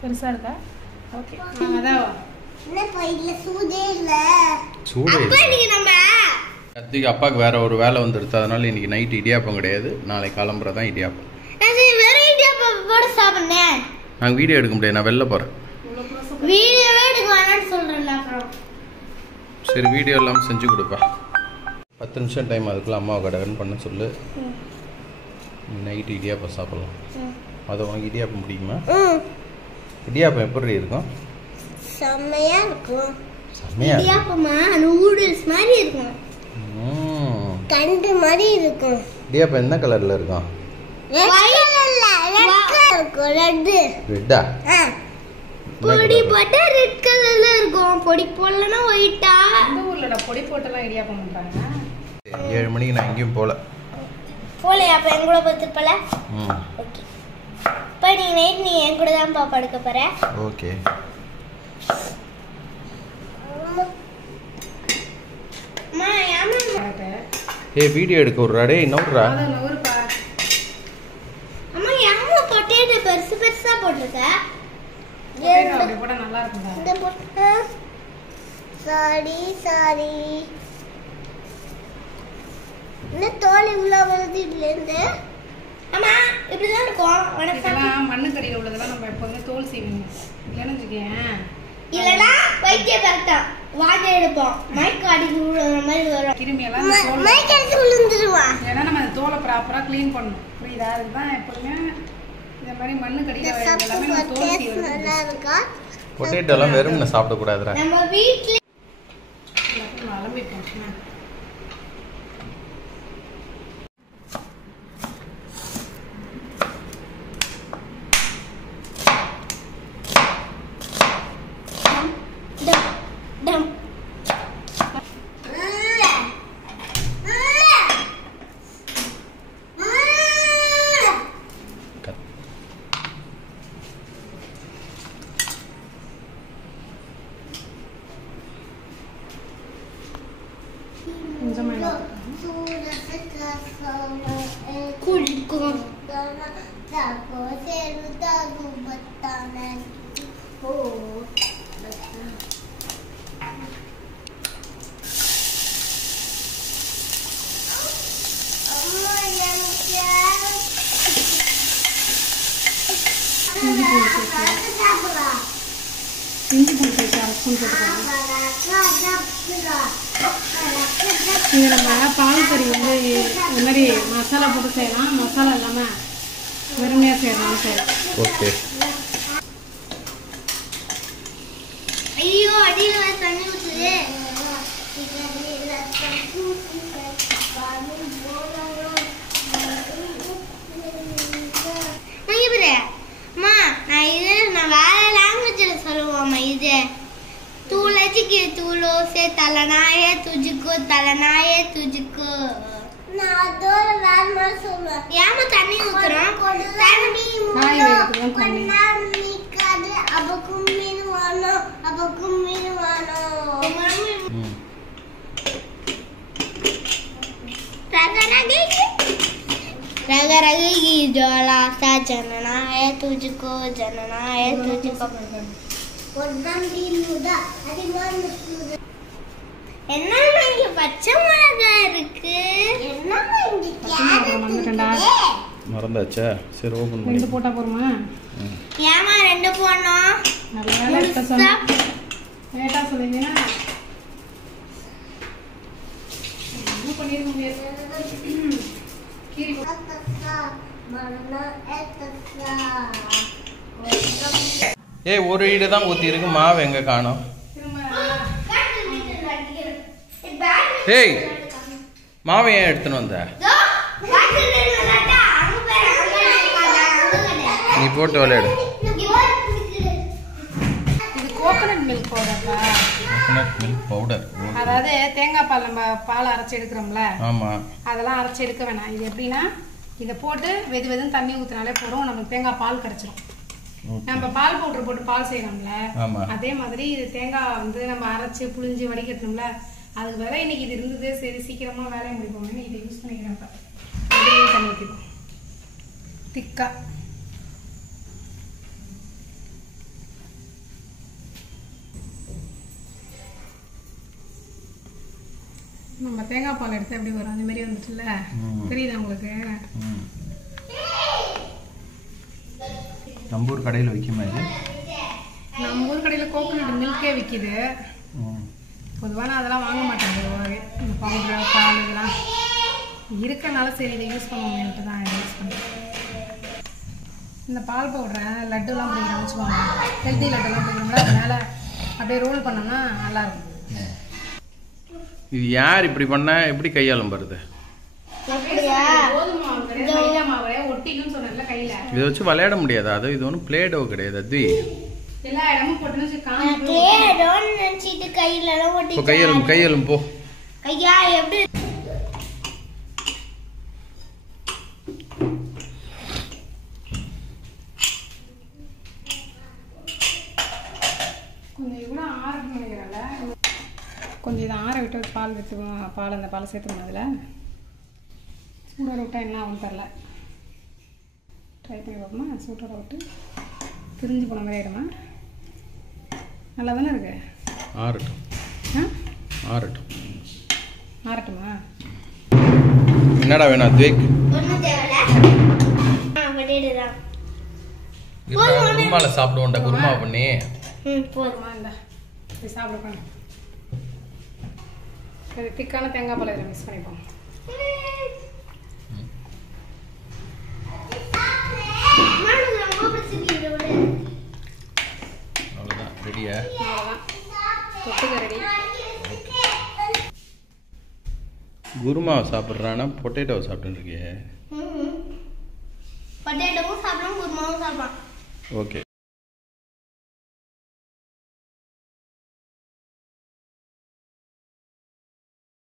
பெருசா இருக்கா? ஓகே. அதான் என்னப்பா இல்ல சூடே இல்ல. சூடே. அப்பா நீங்க நம்ம கத்திக்கு அப்பாக்கு வேற ஒரு வேலை வந்துருச்சு. அதனால இன்னைக்கு நைட் இடியாப்பம் கிடையாது. நாளைக்கு காலம்பற தான் இடியாப்பம். அது வேற இடியாப்பம் போட சாப்பிடுனேன். நான் வீடியோ எடுக்க முடியாது. நான் வெளில போறேன். வீடியோவே எடுக்க வேணாம்னு சொல்றேன்ல அப்புறம். சரி வீடியோ எல்லாம் செஞ்சு கொடுப்பா. 10 நிமிஷம் டைம் அதுக்குள்ள அம்மாவை கடகன்னு பண்ண சொல்லு. நைட் இடியாப்பம் சாப்பிடலாம். அது உனக்கு இடியாப்பம் பிடிக்குமா? இடியாப்பம் எப்படி இருக்கும்? செம்மையா இருக்கும். செம்மையா இடியாப்பமா நூடுல்ஸ் மாதிரி இருக்கும். கண்டு மாதிரி இருக்கும். இடியாப்பம் என்ன கலர்ல இருக்கும்? ரெட்டா? பொடி போட்டா ரெட் கலர்ல இருக்கும். பொடி போடலனா ஒயிட்டா. இந்த ஊர்லடா பொடி போட்டலாம் இடியாப்பம் பண்றாங்க. 7 மணிக்கு நான் எங்கேயும் போல. போலையா? அப்ப என் கூட பார்த்து போல. ஓகே. இப்போ நீ நைட் நீ என் கூட தான் படுக்க போற. ஓகே. அம்மா யாமா ஏய் வீடியோ எடுக்க விடுறாடே. இன்னொருடா. அத ஊர்ப்பா. அம்மா யாமா பொட்டேட்டோ பெருசு பெருசா போட்டுருக்க. அப்படி போட்டா நல்லா இருக்கும்டா. இந்த போட்டா சாரி. இந்த தோல் இவ்ளோ வருது இதுல இருந்து. அம்மா இப்படி தான் இருக்கும். இதெல்லாம் மண்ணு கடியில உள்ளதெல்லாம் நம்ம எப்பவுமே தோல் சீவிங்க. இல்லைன்னு இல்லனா வைத்திய கரெக்டா வாங்க எடுப்போம். மைக் அடி விழுற மாதிரி வரும். கிருமியெல்லாம் மைக் அடிச்சு விழுந்துருவா. ஏன்னா நம்ம அந்த தோலை ப்ராப்பரா க்ளீன் பண்ணணும். புரியுதா? அதுதான் எப்பவுமே இந்த மாதிரி மண்ணு கடியில எல்லாமே நம்ம தோல் சீவி நல்லா இருக்கா? பொட்டேட்டோ எல்லாம் வெறும்னு சாப்பிட கூடாதுடா. நம்ம வீட்ல அலம்பிப்போம். இஞ்சி பூண்டு பேஸ்ட் அரை ஸ்பூன் போட்டுக்கோங்க. இது நம்ம பால் கறி வந்து இந்த மாதிரி மசாலா போட்டு செய்யலாம். மசாலா இல்லாமல் வெறுமையாக செய்யலாம். ஓகே. ஐயோ அடியில தண்ணி ஊத்துது. நான் வேற லாங்குவேஜ்ல சொல்லுவோம்மா. இது तूलजी तूलो से तलनाए तुझको ना दो लाल मसूल या मैं तन्नी उतरा तन्नी मुलो पन्ना निकाले अब कुम्मीन वालो रगा रगेगी जोला सा जनना है तुझको என்னமா இங்க பச்சை மிளகாய் இருக்கு என்னமா இங்க கேரட் மறந்தாச்சா சரி ஓபன் பண்ணி ரெண்டு போட்டா போறோமா ஏமா ரெண்டு போறோம் நல்லா லேட்டா சொன்னா லேட்டா சொல்லுங்க என்ன பண்ணிருக்கீங்க கீரி மரண எத்தா ஏய் ஒரு இடு தான் ஊத்தி இருக்கு மாவு எங்க காணோம் ஏய் மாவு ஏன் எடுத்துன்னு வந்த நீ போட்டு விளையாடு இது கோகனட் மில்க் பவுடர்ப்பா கோகனட் மில்க் பவுடர் அதாவது தேங்காய் பால் நம்ம பால் அரைச்சு எடுக்கிறோம்ல ஆமா அதெல்லாம் அரைச்சு எடுக்க வேணாம் இது எப்படின்னா இதை போட்டு வெது வெதுன்னு தண்ணி ஊற்றினாலே போதும் நமக்கு தேங்காய் பால் கிடைச்சிடும் நம்ம பால் பவுடர் போட்டு பால் செய்யறோம்ல அதே மாதிரி இது தேங்காய் வந்து நம்ம அரைச்சு புளிஞ்சு வடிகட்டணும்ல அதுக்கு வேற இன்னைக்கு இது இருந்தது சரி சீக்கிரமா வேலையை முடிப்போம்னு இதை யூஸ் பண்ணிக்கிறேன் தண்ணி ஊற்றிப்போம் திக்கா நம்ம தேங்காய் பால் எடுத்து எப்படி வரும் அந்த மாதிரி வந்துட்டுல தெரியுதா உங்களுக்கு? நம்ம ஊர் கடையில் விற்குமா இது? நம்ம ஊர் கடையில் கோகோனட் மில்கே விற்கிது. பொதுவாக நான் அதெல்லாம் வாங்க மாட்டேன். பொதுவாகவே இந்த பவுடர் பால் இதெல்லாம் இருக்கனால சரி இதை யூஸ் பண்ணுவோமேன்ட்டு தான் யூஸ் பண்ணுறேன். இந்த பால் பவுடரை லட்டுலாம் பிடிக்கிறோம் வச்சுக்கோங்க, ஹெல்த்தி லட்டுலாம் பிடிக்கிறோம்ல, அது மேலே அப்படியே ரோல் பண்ணோம்னா நல்லாயிருக்கும். இது யார் இப்படி பண்ணா எப்படி கையாலும் வருது? இதை வச்சு விளையாட முடியாது. அது இது ஒன்றும் பிளேடோ கிடையாது. அது எல்லா இடமும் போட்டு கையெலும் போ. கையா எப்படி கொஞ்சம் இதை ஆற விட்டு பால் விற்றுவோம். அந்த பாலை சேர்த்துக்கணும். அதில் சூடோட விட்டால் என்ன ஆகும் தெரில. ட்ரை பண்ணி பார்ப்போமா? சூட்டோட விட்டு பிரிஞ்சு போன மாதிரி ஆகிடுமா? நல்லா தானே இருக்கு. ஆறட்டுமா? என்னடா வேணும் அத்வேக்? குருமால சாப்பிடுவோம்டா. குருமா பண்ணி போதுமா? இந்த சாப்பிடுப்பேன். திக்கான தேங்காய் பால் இதில் மிக்ஸ் பண்ணிப்போம். அவ்வளோதான். ரெடியா? அவ்வளோதான். தொட்டுக்க ரெடி. குருமாவை சாப்பிட்றானா பொட்டேட்டோவை சாப்பிட்டுருக்கியே? பொட்டேட்டோவும் சாப்பிடலாம், குருமாவும் சாப்பிடலாம். ஓகே.